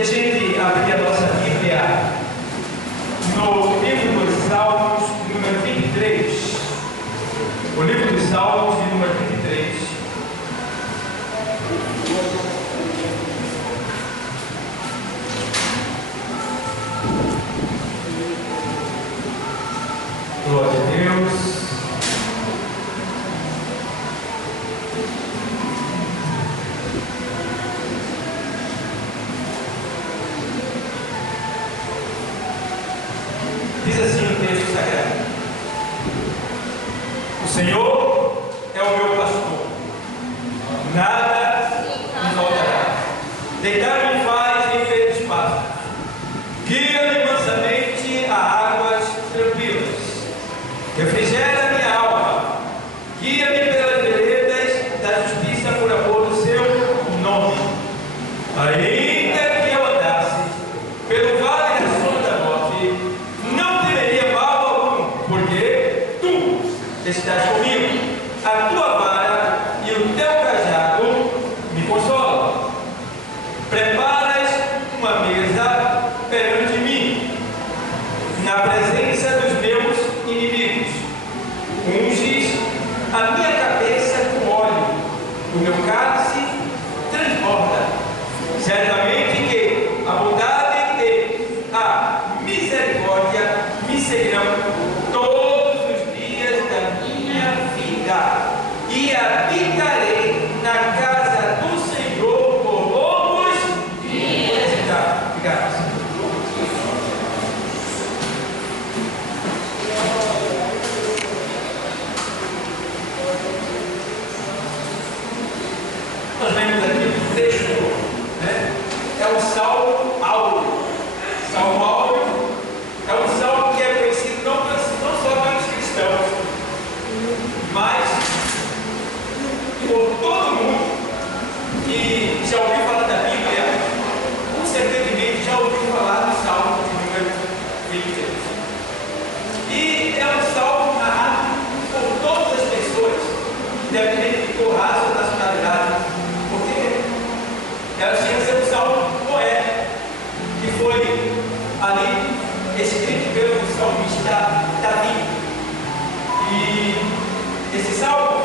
que a gente abrir a nossa Bíblia no livro dos Salmos, número 23. O livro dos Salmos, número 23. Glória a Deus. Diz assim o texto sagrado: o Senhor é o meu pastor, nada me faltará. Deitar-me faz em verdes pastos, guia-me mansamente a águas tranquilas, refrigera minha alma, guia-me pelas veredas da justiça por amor do seu nome. Ainda que eu andasse pelo vale da sombra da morte, não temeria mal algum, porque tu estás comigo. A tua vara e o teu cajado me consolam. Preparas uma mesa perante mim, na presença dos meus inimigos. Unges a minha cabeça com óleo, o meu cálice transborda. Certamente que a bondade e a misericórdia me seguirão todos os dias da minha vida, e habitarei na casa do Senhor por longos dias. Obrigado, Senhor. Nós vemos aqui o texto, né? É o Salmo Áureo. Salmo Áureo é um salmo que é conhecido não só pelos cristãos, mas por todo mundo que já ouviu falar da Bíblia, com certeza já ouviu falar do Salmo de número 23. E é um salmo narrado por todas as pessoas, independente de cor, raça ou nacionalidade, porque ela tinha que ser um salmo poético, que foi ali escrito pelo salmista Davi. E esse salmo,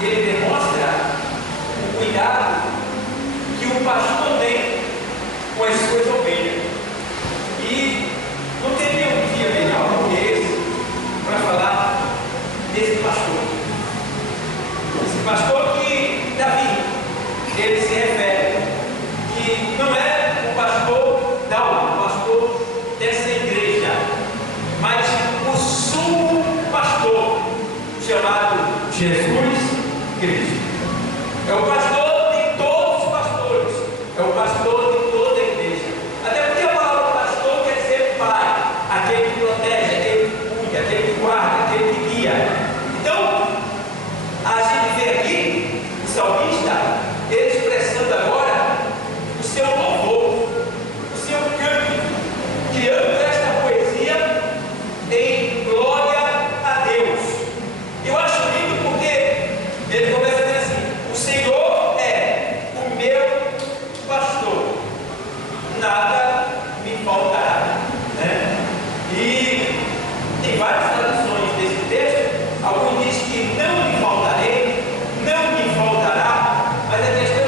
ele demonstra o cuidado que o pastor tem com as suas ovelhas. E não teria um dia melhor do que esse para falar desse pastor. Esse pastor que Davi, ele se refere, que não é o pastor o pastor dessa igreja, mas o sumo pastor, chamado Jesus Cristo. É o pastor de todos os pastores, é o pastor de toda a igreja. Até porque a palavra pastor quer dizer pai, aquele que protege, aquele que cuida, aquele que guarda, aquele que guia. Então, a gente vê aqui o salmista, ele expressando agora o seu louvor, o seu cântico, criando esta poesia em glória a Deus. Eu acho lindo porque ele começa a dizer assim: o Senhor é o meu pastor, nada me faltará, né? E tem várias traduções desse texto. Alguns dizem que não me faltarei, não me faltará, mas a questão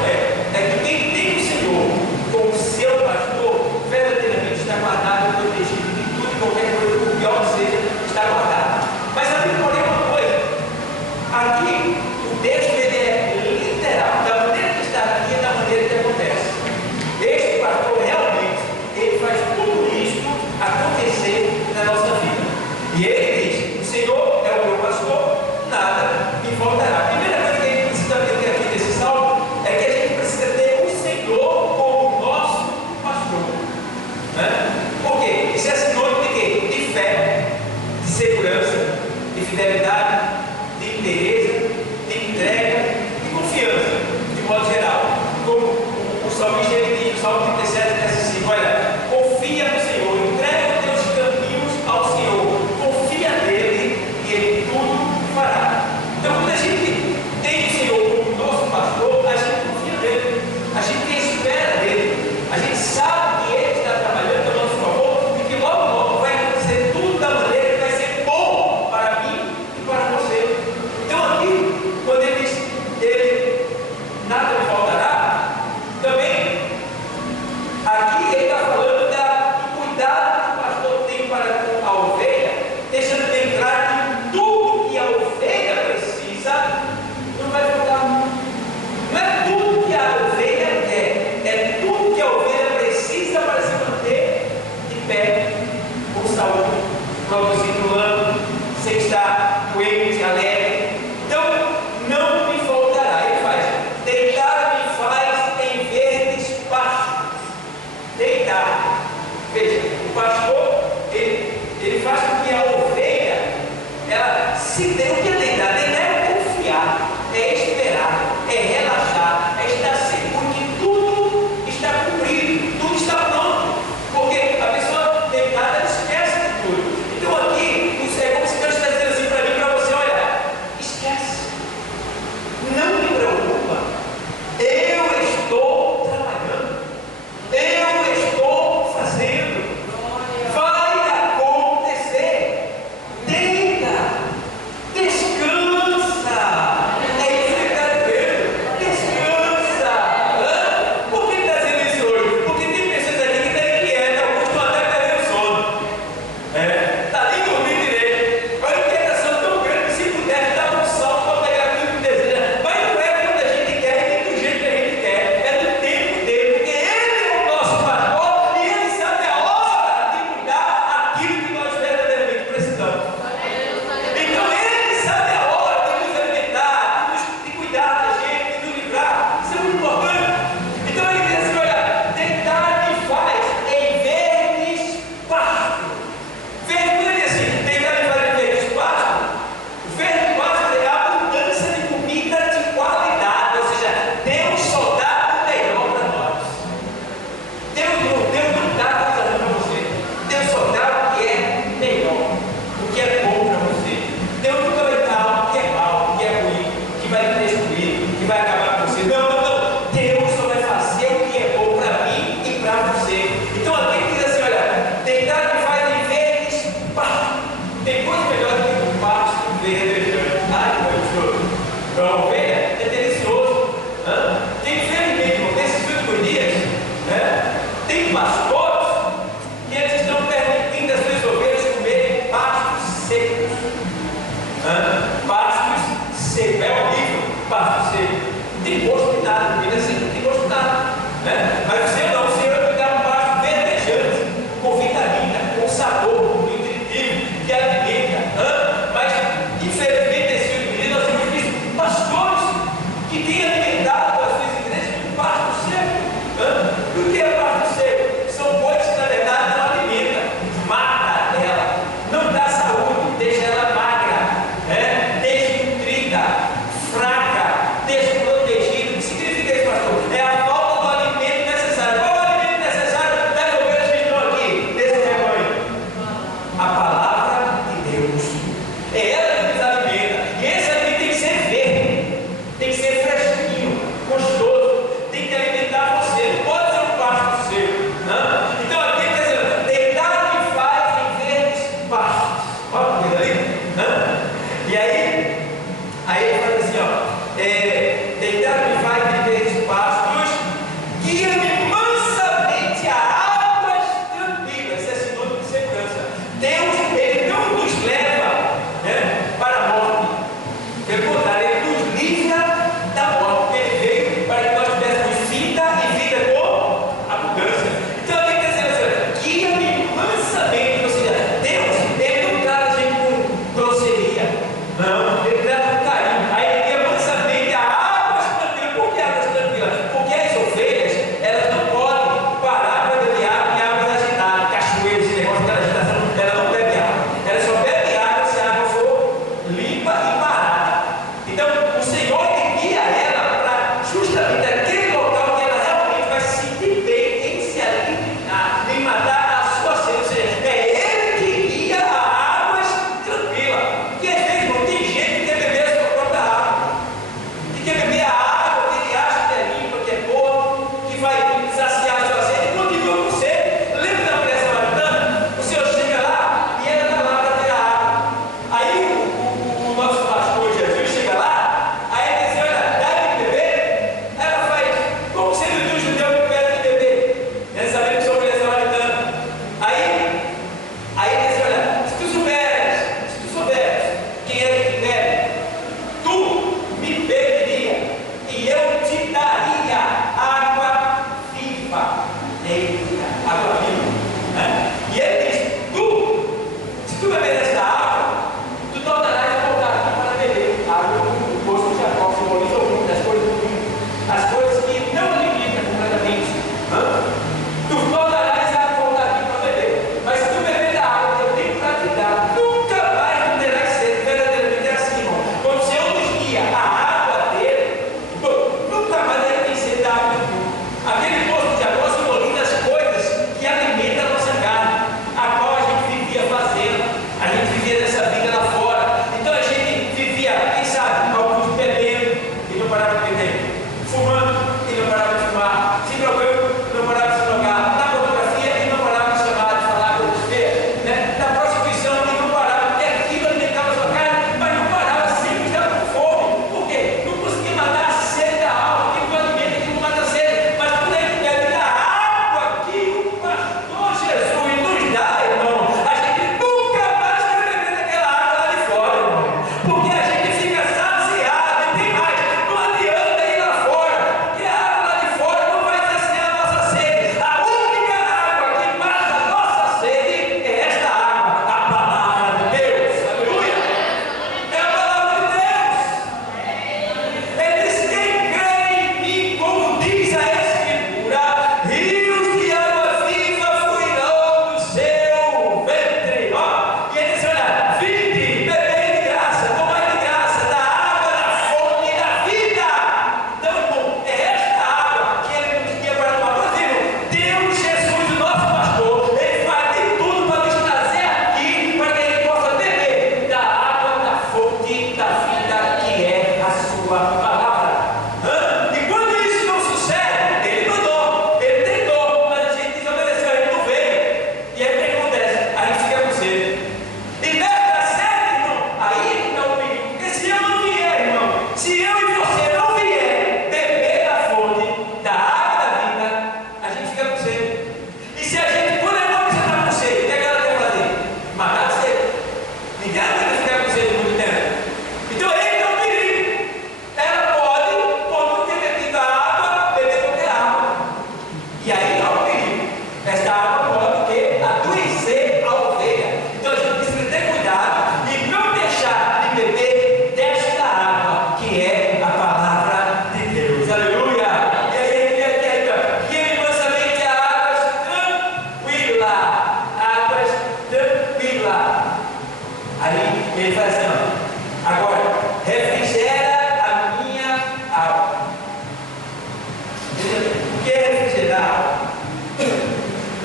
O que é refrigerar a alma?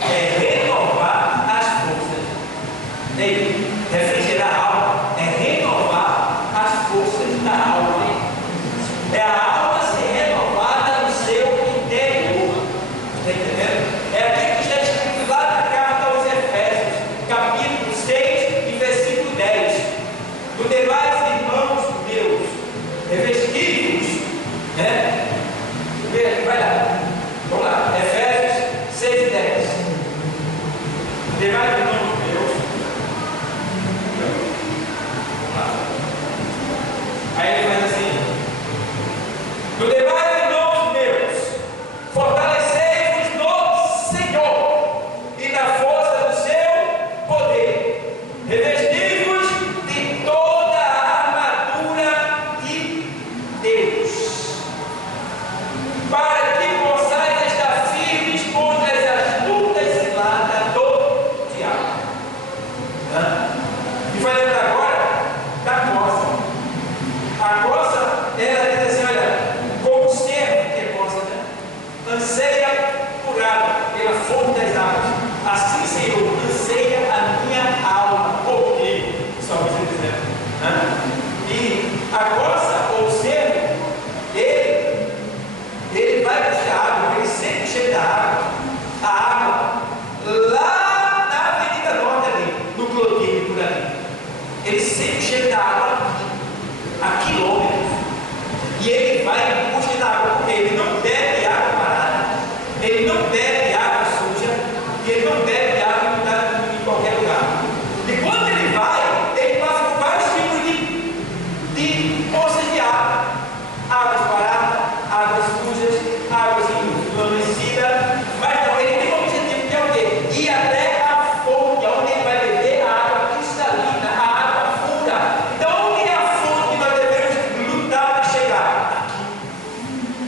É renovar as forças. Ei, refrigerar a alma é renovar as forças da alma. É a alma ser renovada no seu interior. Está entendendo? É aquilo que está escrito lá na carta aos Efésios, capítulo 6 e versículo 10. No demais, irmãos meus, revestidos, né? Vai lá, vamos lá, Efésios 6 e 10. Demais, irmãos meus, vamos lá. Aí ele faz assim: no demais, irmãos meus, fortalecei-vos no Senhor e na força do seu poder, revesti-vos de toda a armadura de Deus, para que possais estar firmes contra as lutas ciladas do diabo. E vai lembrar agora da coça. A coça, ela diz assim: olha, como servo que é coça, né? Anseia por água, pela fonte das águas. Assim, Senhor, anseia a minha alma por ti. Só você dizendo. E a coça, ou o servo, ele vai buscar água, ele sempre chega da água. A água lá na Avenida Norte ali, no Clotilde, por ali. Ele sempre chega da água a quilômetros. E ele vai em busca da água, porque ele não bebe água parada, ele não bebe água suja, e ele não bebe água em qualquer lugar. E quando ele vai, ele passa por vários tipos de poças de água: águas paradas, águas sujas, águas envelhecidas. Mas não, ele tem um objetivo que é o quê? Ir até a fonte, onde ele vai beber a água cristalina, a água pura. Então, onde é a fonte que nós devemos lutar para chegar? Aqui.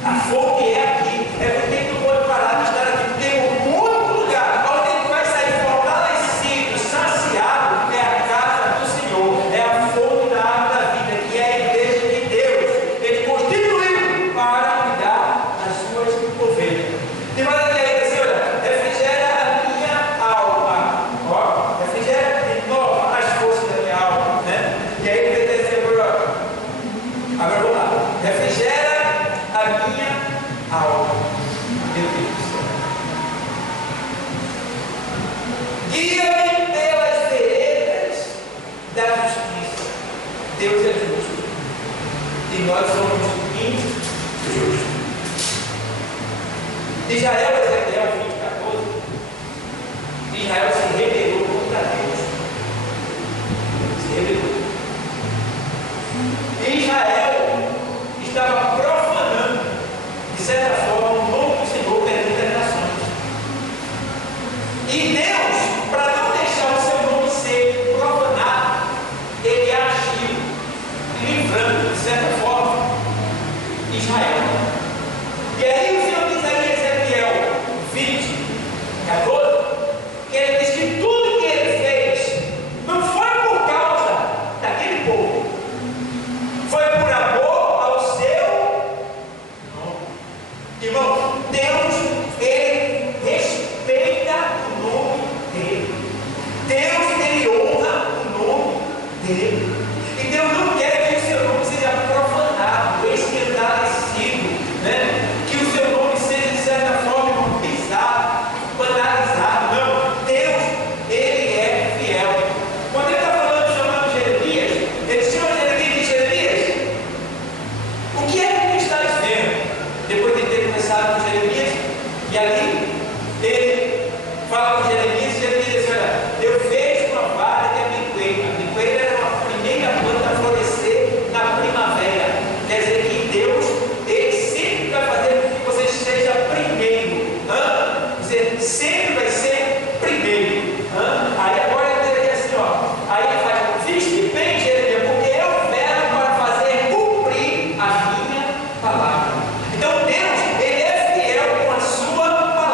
A fonte é aqui. É porque ele não pode parar de estar aqui. Tem um único lugar onde ele vai sair fortalecido, saciado. É a casa do Senhor. É a fonte da água da vida, que é a igreja de Deus. Ele constituiu para cuidar das suas ovelhas. Tem mais aqui ainda assim: olha, refrigera a minha alma. Ó, refrigera de novo as forças da minha alma, né? E aí ele vai dizer: agora vamos lá. Refrigera a minha alma. Meu Deus do céu. Guia-me pelas veredas da justiça. Deus é justo. E nós somos injustos. Israel, Ezequiel 20:14. Israel se rebelou contra Deus. Se rebelou. Israel estava profanando, de certa forma, o nome do Senhor perante as nações. E Deus, para não deixar o seu nome ser profanado, ele agiu, livrando, de certa forma, Israel. E aí o Senhor diz aí em Ezequiel 20:14, que ele diz que tudo que ele fez não foi por causa daquele povo, foi por amor ao seu nome. Irmão, Deus, ele respeita o nome dele. Deus, ele honra o nome dele. E Deus não quer que o seu nome seja profanado, escandalecido, né? Que o seu nome seja, de certa forma, pisado, banalizado. Não, Deus, ele é fiel. Quando ele está falando, chamando Jeremias, ele chama Jeremias de Jeremias. O que é que ele está dizendo? Depois de ter começado com Jeremias, e ali ele fala com Jeremias, e Jeremias diz: olha, eu vejo uma vara de amendoeira. A amendoeira era uma primeira planta a florescer na primavera. Quer dizer que Deus, ele sempre vai fazer com que você seja primeiro. Você sempre vai ser primeiro. Aí agora ele diz assim: ó, aí ele faz: viste bem, Jeremias, porque eu venho para fazer cumprir a minha palavra. Então Deus, ele é fiel com a sua palavra.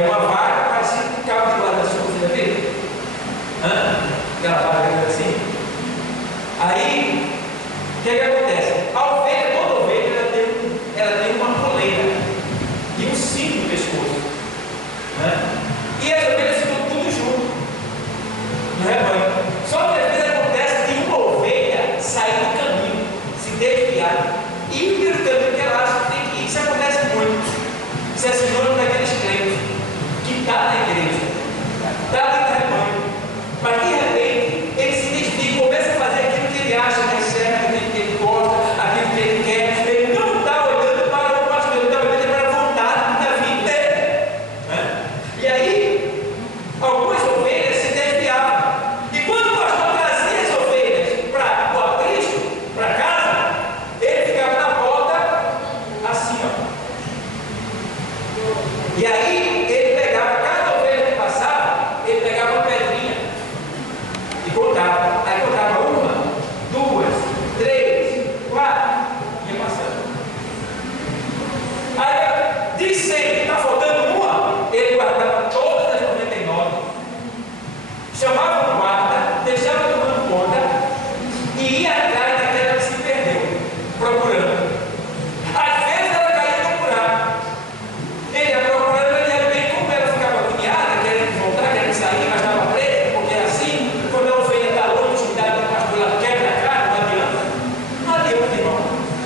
É uma vaga parecida com cabo de guarda-chuva, você já viu? Aquela vaga que é assim. Aí, o que acontece? A ovelha, toda ovelha, ela tem uma coleira e um cinto no pescoço. E as ovelhas ficam tudo junto no rebanho. Só que às vezes acontece de uma ovelha sair do caminho, se desviar e ir pelo caminho que ela acha que tem que ir. Isso acontece muito. Isso é sinônimo daqueles crentes que está na igreja, está no rebanho, mas de repente ele se desvia, começa a fazer aquilo que ele acha que é certo, aquilo que ele gosta, aquilo que ele quer. Ele não está olhando para o pastor, ele está olhando para a vontade da vida dele. E aí, algumas ovelhas se desviavam. E quando o pastor trazia as ovelhas para o aprisco, para casa, ele ficava na porta assim, ó. E aí ele pegava, cada ovelha que passava, ele pegava uma pedrinha e contava. Aí contava 1, 2, 3, 4, ia passando. Aí de 100, está faltando uma, ele guardava todas as 99, chamava o guarda, deixava tomando conta e ia atrás daquela que se perdeu, procurando. Às vezes ela caía no buraco. Ele ia procurando, ele ia bem, como ela ficava agoniada, querendo voltar, querendo sair, mas estava presa, porque é assim, quando a ovelha está longe, intimidade do pastor, ela quebra a cara, não adianta. Não adianta, irmão.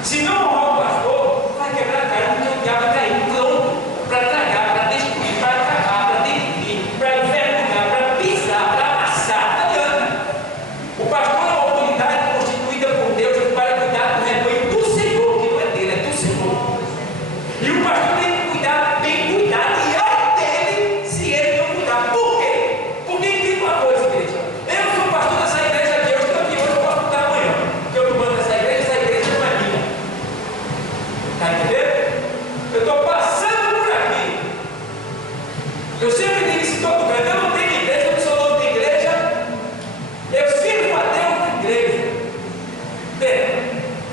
Se não honrar o pastor, vai quebrar a cara, porque o diabo está aí pronto para tragar, para destruir, para acabar, para destruir, para envergonhar, para pisar, para amassar. Não adianta. O pastor é uma autoridade constituída por Deus para cuidar do rebanho do Senhor, que não é dele, é do Senhor. E o pastor tem que cuidar, bem cuidado, e é dele se ele não cuidar. Por quê? Porque tem uma coisa, igreja. Eu sou pastor dessa igreja aqui, eu estou aqui hoje, eu posso estar amanhã. Porque eu estou mandando essa igreja não é minha. Está entendendo? Eu estou passando por aqui. Eu sempre digo isso em todo canto. Eu não tenho igreja, eu não sou dono de igreja. Eu sirvo a Deus na igreja.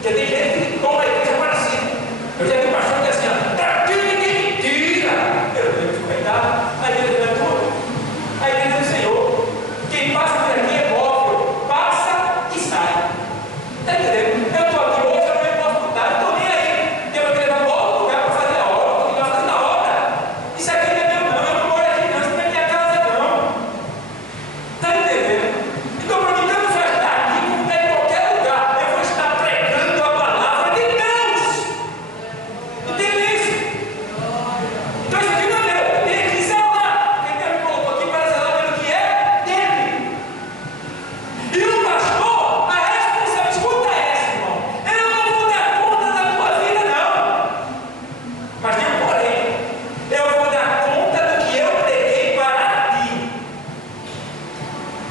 Porque tem gente que toma a igreja para si. Eu já vi um pastor que assim, daqui ninguém me tira. Meu Deus, coitado. A igreja não é tua. A igreja do Senhor. Quem passa por aqui é móvel. Passa e sai. Está entendendo? Eu estou aqui hoje, eu não posso mudar. Eu estou nem aí. Porque eu vou levar outro lugar para fazer a obra. Eu vou continuar fazendo a obra. Isso aqui não é meu, não. Eu não moro aqui, não. Isso não é minha casa, não. Está entendendo? Então, para mim, tanto faz estar aqui como em qualquer lugar. Eu vou estar pregando a palavra de Deus. Entende isso? Então, isso aqui não é meu. Eu tenho que zelar. Quem Deus me colocou aqui para zelar pelo que é dele. E o pastor, a responsabilidade, escuta essa, irmão. Eu não vou dar conta da tua vida, não. Mas tem um porém. Eu vou dar conta do que eu preguei para ti.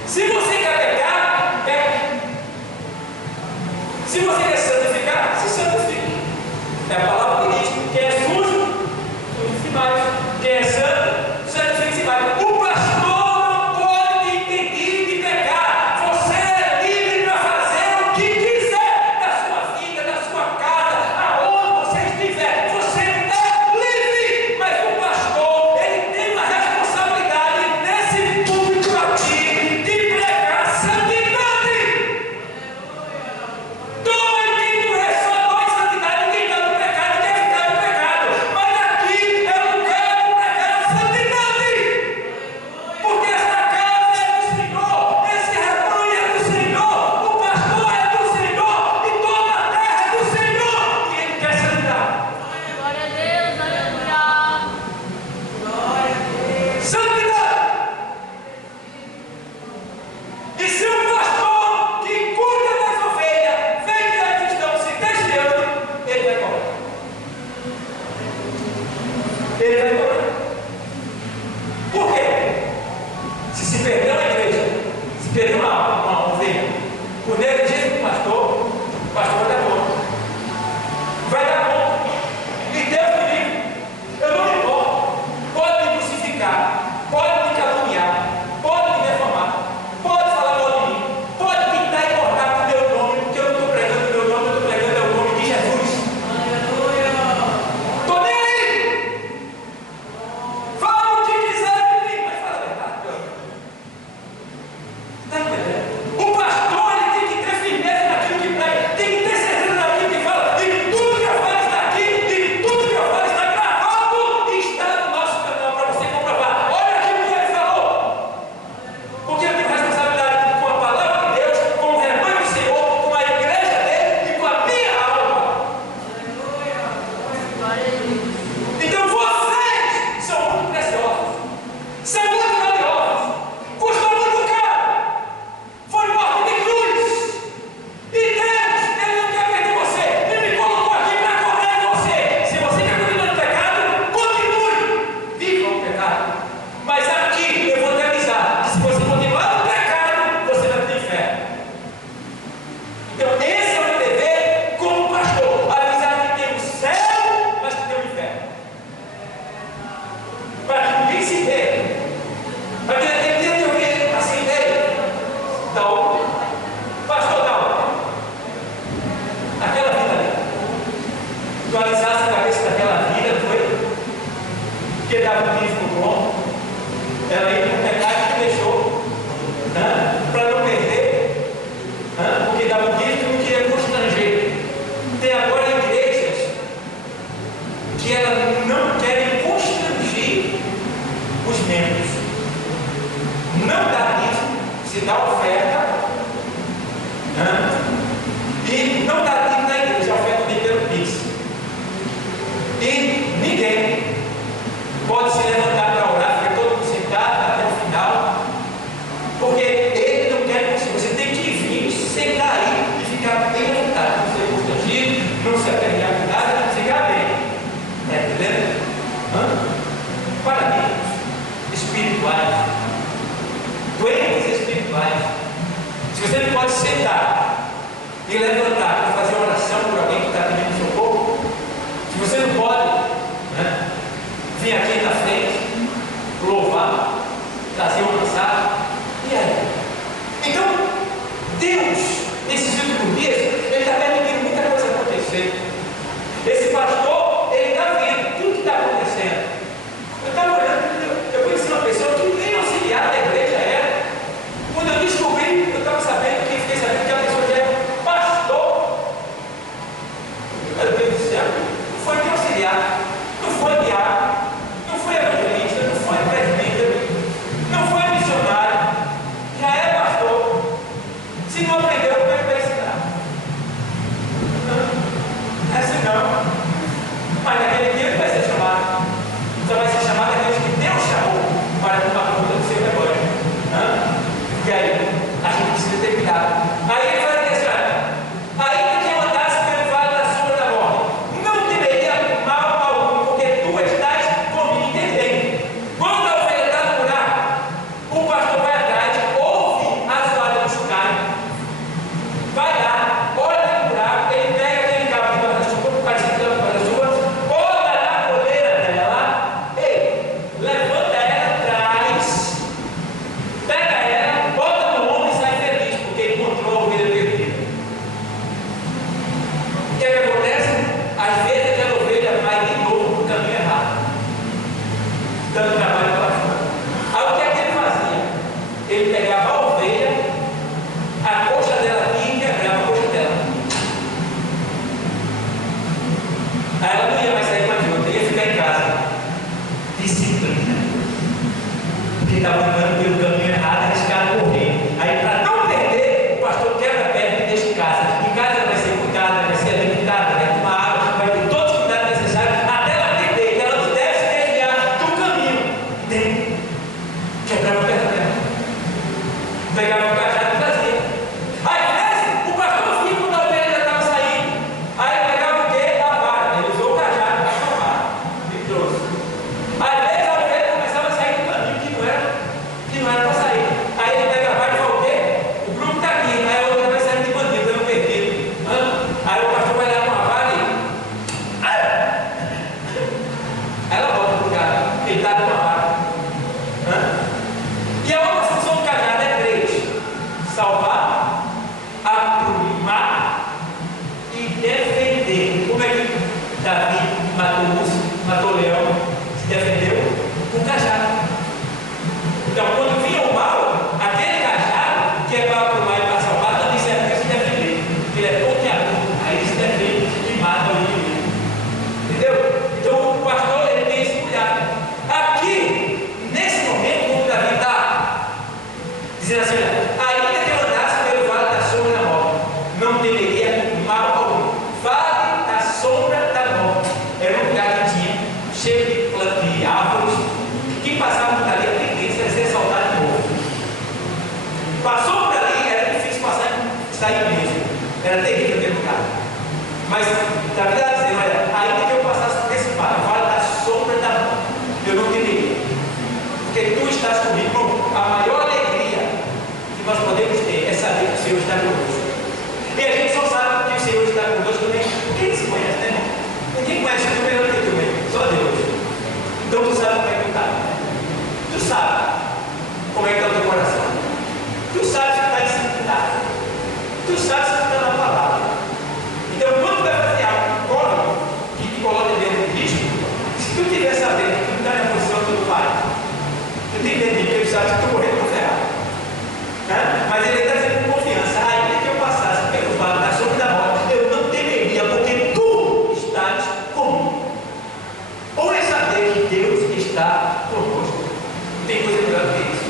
Se você quer pecar, peque. Se você quer santificar, se santifique. É a palavra que diz: quem é sujo, santifique mais. Quem é santo, santifique mais. O pastor não pode te impedir de pecar. Você é livre para fazer o que quiser da sua vida, da sua casa, aonde você estiver. Você é livre. Mas o pastor, ele tem uma responsabilidade nesse público aqui de pregar santidade. Toma em quem tu és, só dois santidade, quem está no pecado quer ficar no pecado. Mas aqui é o lugar de pregar a santidade. Porque esta casa é do Senhor, esse rebanho é do Senhor, o pastor é do Senhor e toda a terra é do Senhor. E ele quer santidade. Glória a Deus, aleluia. Glória a Deus. Santidade. E se o pastor que cuida das ovelhas vê que elas estão se desviando, ele vai embora. Ele vai embora. Por quê? Se perdeu na igreja, se perdeu uma ovelha, por negligência do pastor, o pastor vai dar conta. Vai dar conta. E Deus me livre. Eu não me importo. Pode me crucificar, pode me caluniar, pode me defamar, pode falar mal de mim, pode pintar e cortar com o meu nome, porque eu não estou pregando o meu nome, eu estou pregando o nome de Jesus. Aleluia. Estou nem aí. Fala o que acabou. E não está aqui na igreja, a oferta vem pelo Pix. E ninguém pode se levantar para orar, fica todo mundo sentado até o final, porque ele não quer que você tem que vir, sentar aí e ficar bem levantado, não ser constrangido, não se aperrear com nada, ficar bem. Está entendendo? Parabéns espirituais, doentes espirituais. Se você não pode sentar e levantar para fazer uma oração por alguém que está pedindo socorro, se você não pode vir aqui na frente, louvar, trazer uma mensagem, e aí? Então, Deus, nesses últimos dias, Ele está permitindo muita coisa acontecer. Esse pastor, ele está vendo tudo que está acontecendo. Eu estava olhando, eu conheci uma pessoa que nem auxiliar da igreja era. Quando eu descobri, eu estava sabendo, fiquei sabendo que a pessoa já é pastor. Meu Deus do céu, não foi nem auxiliar, não foi diácono, não foi evangelista, não foi presbítero, não foi missionário, já é pastor. Se não aprendeu, como é que vai ensinar? Não é assim não. Mas naquele dia ele vai ser chamado. Só vai ser chamado aqueles que Deus chamou para tomar conta do seu negócio. E aí, a gente precisa ter cuidado. Aí ele vai dizer assim: ainda que eu andasse pelo vale da sombra da morte, não temeria mal algum, porque tu estás comigo. Entendem? Quando a ovelha está no buraco, o pastor vai atrás, ouve as vozes dos caras, vai lá, olha no buraco, ele pega aquele cabo de guarda-chuva, parece que é um guarda-chuva, bota na coleira dela, levanta ela atrás, pega ela, bota no ombro e sai feliz, porque encontrou a ovelha perdida. O que acontece? Às vezes aquela ovelha vai de novo para o caminho errado, dando trabalho para fora. Aí o que é que ele fazia? Ele pegava a ovelha, a coxa dela aqui e quebrava a coxa dela. Aí ela não ia mais sair com a junta, ia ficar em casa. Disciplina. Porque estava andando pelo caminho errado, arriscado morrer. Aí, para não perder, o pastor quebra a perna e deixa em casa. Em casa ela vai ser cuidada, vai ser alimentada, vai tomar água, vai ter todos os cuidados necessários até ela entender que ela não deve se desviar do caminho. Entende? Quebrava a perna dela. Pegava o cajado e trazia. Às vezes, o pastor vinha quando a ovelha já estava saindo. Aí ele pegava o quê? A vara. Ele usou o cajado para chamar. E trouxe. Às vezes a ovelha começava a sair do caminho que não era para sair. Aí ele pega a vara e fala o quê? O grupo está aqui. Aí a outra vai sair de bandido, dando perdido. Aí o pastor vai lá com a vara e. Aí ela volta para o lugar. Ele está com a vara. E a outra função do cajado é três: salvar, aprumar e defender. Como é que Davi matou urso, matou leão, se defendeu? Com cajado. Então, quando vinha o mal, aquele cajado que é para aprumar e para salvar também serve para se defender. Ele é ponteador, aí ele se defende e mata o inimigo. Entendeu? Então o pastor ele tem esse cuidado. Aqui, nesse momento, como Davi está dizendo assim: ainda que eu andasse pelo vale da sombra da morte, não temeria mal algum. Vale da sombra da morte era um lugar que tinha cheio de plantas, de árvores, que passavam por ali a tendência a ser saltado de novo. Passou por ali, era difícil passar e sair mesmo. Era terrível aquele lugar. Mas Davi está dizendo: olha, ainda que eu passasse por esse vale da sombra da morte, eu não temeria, porque tu estás comigo. A maior alegria que nós podemos ter é saber que o Senhor está conosco. E a gente só sabe que o Senhor está conosco também. Quem se conhece, né, irmão? Ninguém conhece o melhor que tu mesmo, só Deus. Então tu sabe como é que tu está. Tu sabe como é que está o teu coração. Tu sabe se tu está disciplinado. Tu sabe se tu está na palavra. Então quando tu vai fazer algo, corre, que te coloca dentro do risco, se tu estiver sabendo que tu está na posição que tu faz, tu tem que entender que ele sabe que tu morrer no ferro. Mas ele está dizendo com confiança: ainda que eu passasse pelo vale da sombra da morte, eu não temeria, porque tu estás comigo. Ou é saber que Deus está conosco. Não tem coisa melhor do que isso.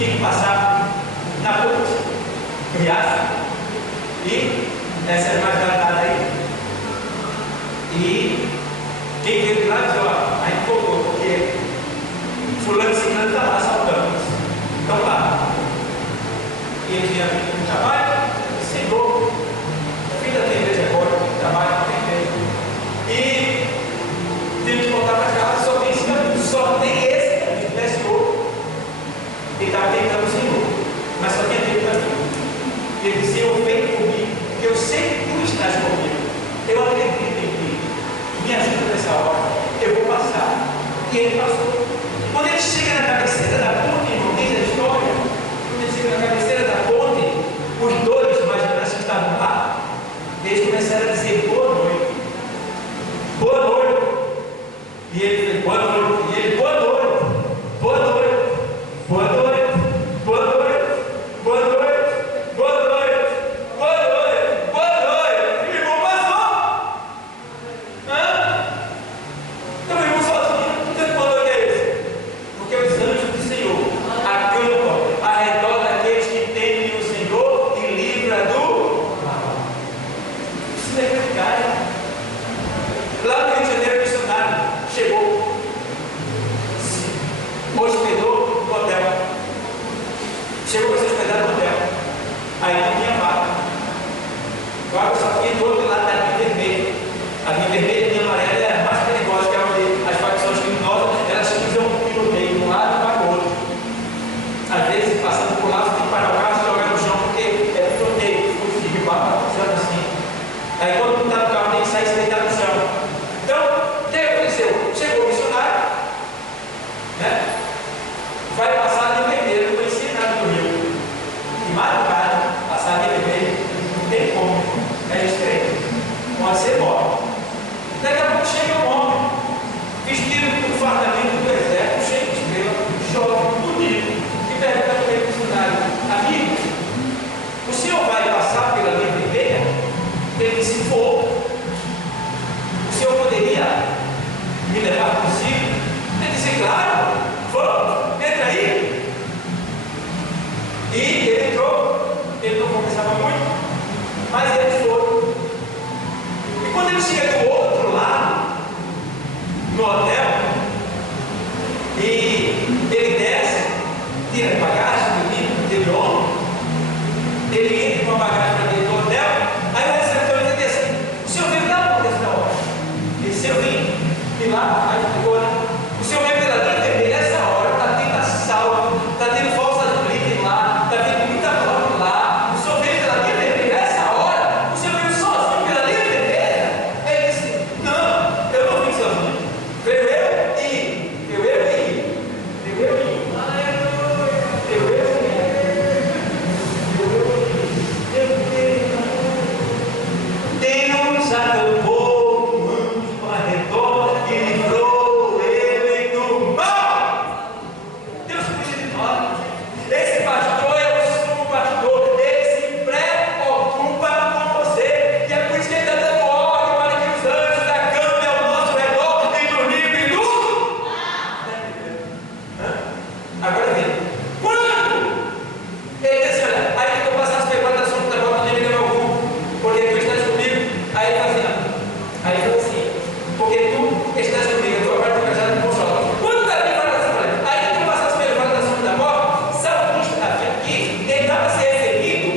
Tem que passar na ponte, no riacho. E essa é mais datada aí. E quem veio de lá diz: ó, aí empolgou, porque fulano e ciclano está lá saltando. Então lá. E ele tinha vindo no trabalho, sentou, o filho da igreja agora, trabalho, não tem jeito. E teve que voltar para casa, só tem esse caminho, só tem esse caminho. Se tivesse outro, ele estava tentando o Senhor, mas só tinha aquele caminho. Ele disse: eu venho comigo, porque eu sei que tu estás comigo. Eu acredito em ti. Me ajuda nessa hora, eu vou passar. E ele passou. Quando ele chega na cabeceira da ponte, não diz a história, quando ele chega na cabeceira da ponte, os dois imaginantes que estavam lá, eles começaram a dizer: boa noite. Boa noite. E ele fez: boa noite. E ele: boa noite. Boa noite. Boa noite. Boa noite. Boa noite. Boa noite. Boa noite. Boa noite. E o irmão passou. Então o irmão sozinho, não tem boa noite é esse? Porque os anjos do Senhor acampam ao redor daqueles que temem o Senhor e livra do mal. Isso é verdade. Lá no Rio de Janeiro, o missionário chegou, se hospedou no hotel. Chegou para se hospedar no hotel. Aí não tinha vaga. Vaga só tinha do outro lado da linha vermelha. A linha vermelha e a linha amarela é a mais perigosa, que é onde as facções criminosas elas fazem um tiroteio de um lado para o outro. Às vezes, passando por lá, você tem que parar o carro e jogar no chão, porque é tiroteio. O de barco funciona assim. Aí quando tu está no carro, tem que sair e se deitar no chão. Então, o que aconteceu? Chegou o missionário, né? Vai passar a linha vermelha, não conhecia nada do Rio. De madrugada, passar a linha vermelha, não tem como, é estreito, pode ser morto. Daqui a pouco chega um homem, vestido com fardamento do exército, cheio de estrela, jovem, bonito, e pergunta para ele, missionário: amigo, o senhor vai passar pela linha vermelha? Ele disse: vou. O senhor poderia me levar consigo? Ele disse: claro, vamos, entra aí. E ele entrou, ele não conversava muito, mas eles foram. E quando ele chega do outro lado, no hotel, e ele desce, tira a bagagem do livro, dele homem, ele entra com a bagagem para dentro do hotel. Aí o receptor diz assim: o senhor veio da onde essa hora? Ele disse: eu vim de lá, aí ficou, né? O senhor veio pela linha vermelha essa hora, está tendo assalto, está tendo falsas blitz lá, está tendo muita morte lá. O senhor veio pela linha vermelha essa hora? O senhor veio sozinho pela linha vermelha? Ele disse: não, eu não vim sozinho. Veio eu e veio eu e veio eu e veio eu e Deus acampou um anjo ao redor e livrou ele do mal. Deus cuida de nós. Esse pastor é o sumo pastor. Ele se preocupa com você. E é por isso que ele está dando ordem para que os anjos acampem ao nosso redor e nos livrem do mal. Agora vem. Quando ele disse: olha, aí que eu passasse pela plantação da volta de me algum, porque tu estás comigo. Aí ele fala assim, porque tu estás comigo, eu estou agora casado com o sol. Quando Davi fala assim, olha, aí que tu passasse pela plantação da volta, salmista Davi aqui, ele estava se referindo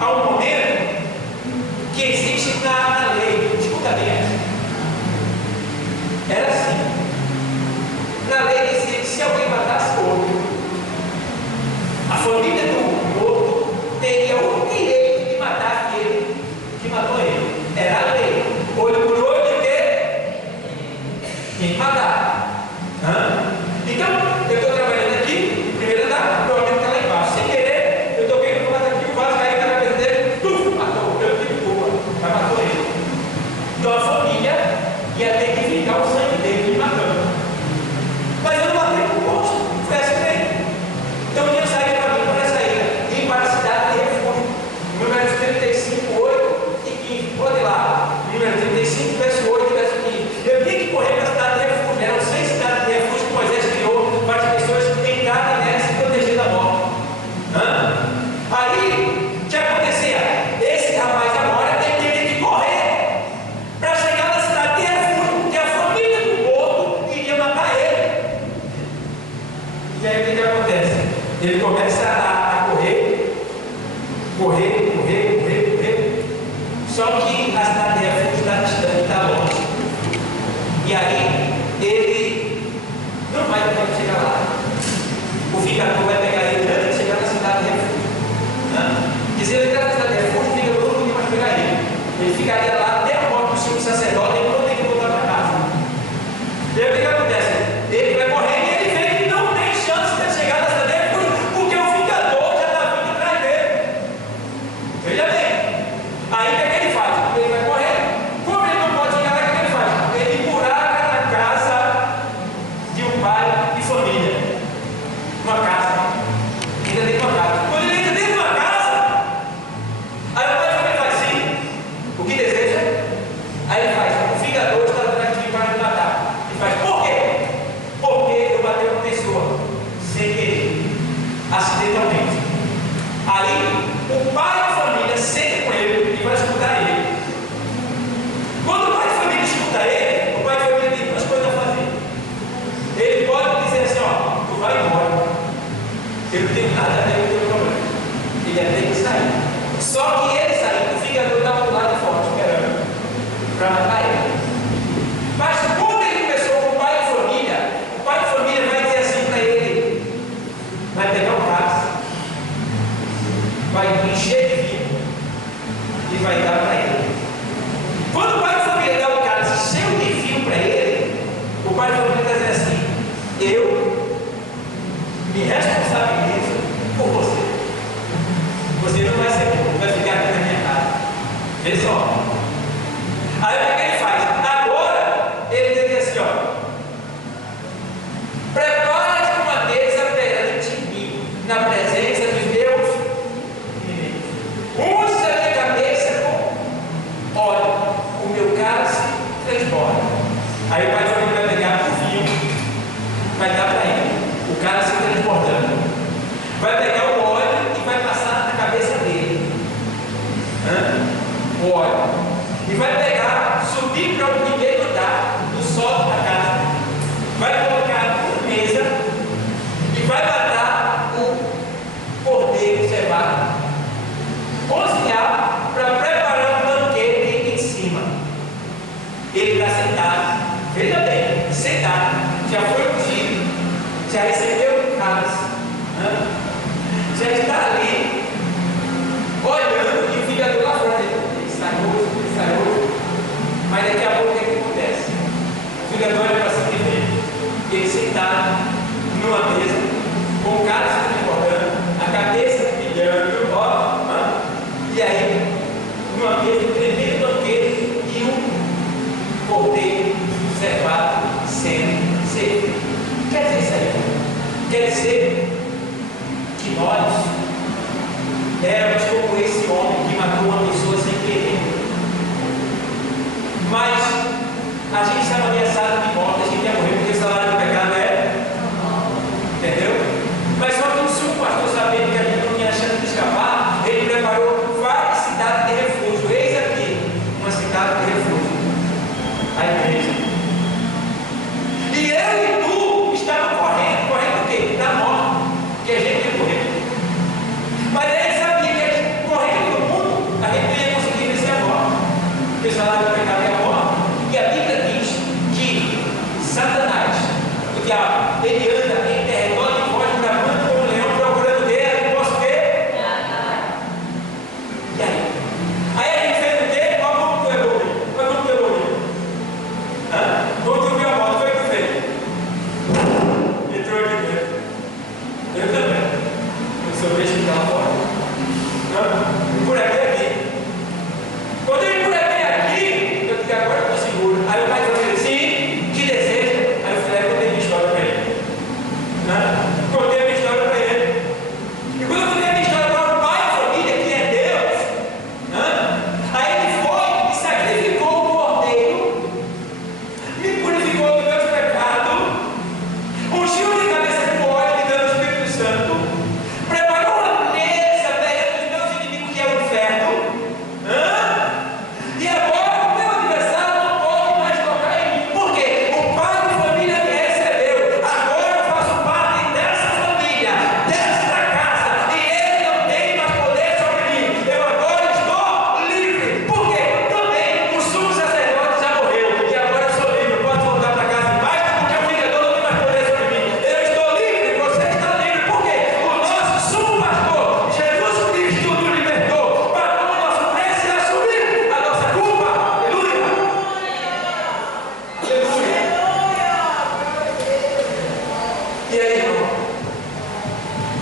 a um momento que existe na lei. Escuta bem essa. Era assim. Na lei dizia que se alguém matasse outro, a família do morto teria o direito de matar aquele que matou ele. Era a lei. Olho por olho, de quê? Tem que matar. Então, eu estou trabalhando aqui, primeiro andar, meu amigo está lá embaixo. Sem querer, eu estou vendo o vaso aqui, o vaso caiu na cabeça dele, matou. Eu tive culpa, mas matou ele. Então a família ia ter que vingar o sangue dele me matando. Mas eu não matei por gosto, foi acidente. Então eu ia sair para mim, parece Ele começa a correr. Só que a cidade de refúgio está distante, está longe. E aí, ele não vai poder chegar lá. O vingador vai pegar ele antes de chegar na cidade de refúgio. E se ele entrar na cidade de refúgio, o vingador não vai pegar ele. Ele ficaria lá até a morte do sumo sacerdote e não tem que voltar para casa. E aí o que acontece? Ele vai correndo e ele vê que não tem chance de chegar na cidade de refúgio, porque o vingador já está vindo atrás dele. Veja bem. Aí o que ele faz? Ele vai correr. Como ele não pode chegar lá, o que ele faz? Ele buraca na casa de um pai de família. Uma casa. Ainda tem uma casa. Quando ele entra dentro de uma casa, aí o pai de família faz assim. O que deseja? Aí ele faz. O vingador está atrás de mim para me matar. Ele faz. Por quê? Porque eu bati uma pessoa sem querer. Acidentalmente. Aí o pai de família senta com ele e vai escutar ele. Quando o pai de família escuta ele, o pai de família tem duas coisas a fazer. Ele pode dizer assim, ó, tu vai embora. Eu não tenho nada a ver com o teu problema. Ele ia ter que sair. Só que ele saindo, o vingador estava do lado de fora, esperando para matar ele. Mas quando ele começou com o pai de família vai dizer assim para ele, vai pegar um cálice, vai encher de vinho e vai dar para ele. Quando o pai de família dá um cálice cheio de vinho para ele, o pai de família está dizendo assim, eu me responsabilizo por você. Você não vai ser bom, vai ficar aqui na minha casa. Vê só. Aí o que ele faz? Agora ele diz assim, ó, prepara-te uma mesa perante mim, na presença dos meus inimigos. Unge a minha cabeça com óleo, o meu cálice transborda. Aí o pai de família vai pegar o vinho, vai dar para ele, o cálice transbordando. Vai pegar o óleo e vai passar na cabeça dele. O óleo. E vai pegar, subir para o primeiro andar do solo da casa. Vai colocar na mesa e vai matar o cordeiro cevado. Cozinhar para preparar um banquete em cima. Ele está sentado. Veja bem, sentado. Já foi ungido. Já recebeu o cálice. Já está ali, olhando e o vingador lá fora. Ele sai hoje. Mas daqui a pouco o que acontece? O vingador olha para cima e vê ele sentado numa mesa, com o cálice transbordando, a cabeça brilhando, e aí, numa mesa, um tremendo banquete e um cordeiro cevado sendo servido. Quer dizer isso aí? Quer dizer que nós éramos como esse homem que matou uma pessoa sem querer. Mas a gente estava ameaçado de morte, a gente ia morrer porque o salário do pecado é. Entendeu? Mas só que o seu pastor, sabendo que a gente não tinha chance de escapar, ele preparou várias cidades de refúgio. Eis aqui uma cidade de refúgio, a igreja. E eu e tu estávamos correndo o quê? Da morte, que a gente ia correr. Mas ele sabia que a gente correndo do mundo, a gente não ia conseguir vencer a morte, porque o salário do pecado é a morte. E a Bíblia diz que Satanás, o diabo, ele anda em derredor de vós, bramando como um leão, procurando ver a posso ver. E aí? Aí a gente fez o quê? Qual foi o Elohim? Quando tu viu a morte, foi o que fez? Entrou aqui dentro. Eu também. Eu sou beijo que está lá fora. Por aqui. Quando ele por aqui, eu digo, agora eu estou seguro. Aí o pai falou assim, que deseja? Aí eu falei, eu tenho uma história para ele. E aí, irmão?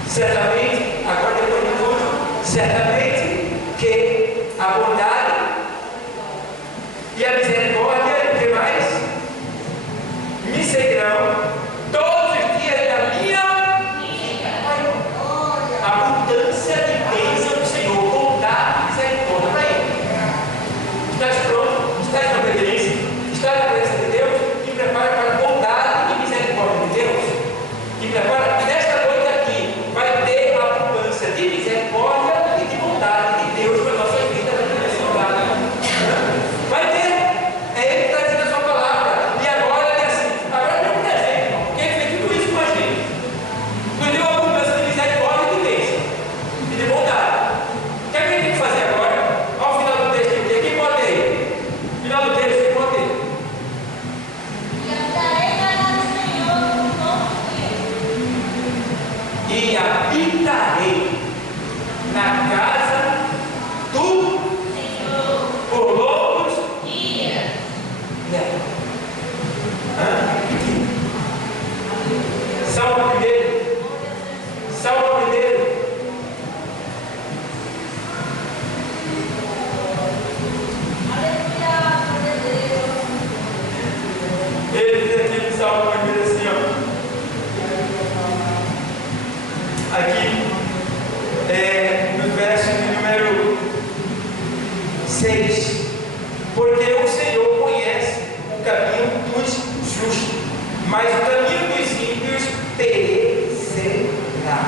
Certamente, agora depois de tudo, certamente que a bondade e a misericórdia, o que mais? Me seguirão todos os dias da minha abundância de bênção do Senhor, bondade e misericórdia para ele. Estás pronto? Estás na obediência? Estás na presença de Deus? Te prepara para a bondade e misericórdia de Deus. Te prepara, nesta noite aqui, vai ter a abundância de misericórdia e de bondade de Deus para a nossa vida nesse lugar. Vai ter. É Ele que está dizendo a sua palavra. E agora ele é assim. Agora é um presente, irmão. Porque Ele fez tudo isso com a gente. Nos deu a abundância de misericórdia e de bênção. E de bondade. O que é que a gente tem que fazer agora? Ao final do texto aqui, quem pode ler? No final do texto, quem pode ler? E habitarei na casa do Senhor por longos dias. Salmo 1. Salmo 1. Ele diz aqui no Salmo 1 assim, ó. Aqui, no verso de número 6. Porque o Senhor conhece o caminho dos justos, mas o caminho dos ímpios perecerá.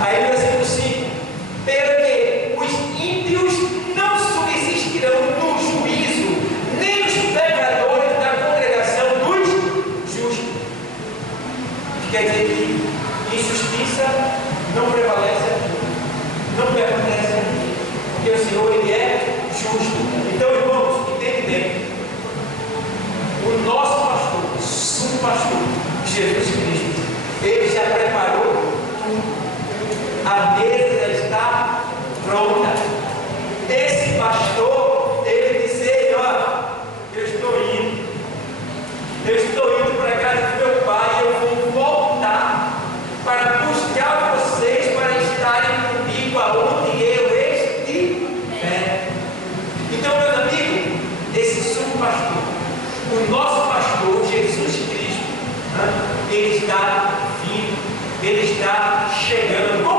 Aí no versículo 5: porque os ímpios não subsistirão no juízo, nem os pecadores da congregação dos justos. Quer dizer que injustiça não prevalece aqui, não permanece aqui, porque o Senhor, Ele é justo. Então, irmãos, entende bem, o nosso pastor, o sumo pastor, Jesus Cristo, Ele já preparou tudo, a mesa já está pronta. Esse pastor, ele disse: ei, ó, eu estou indo para a casa do meu pai, eu vou voltar para buscar vocês para estarem comigo aonde eu estiver. Então, meus amigos, esse sumo pastor, o nosso pastor Jesus Cristo, ele está vindo, ele está chegando.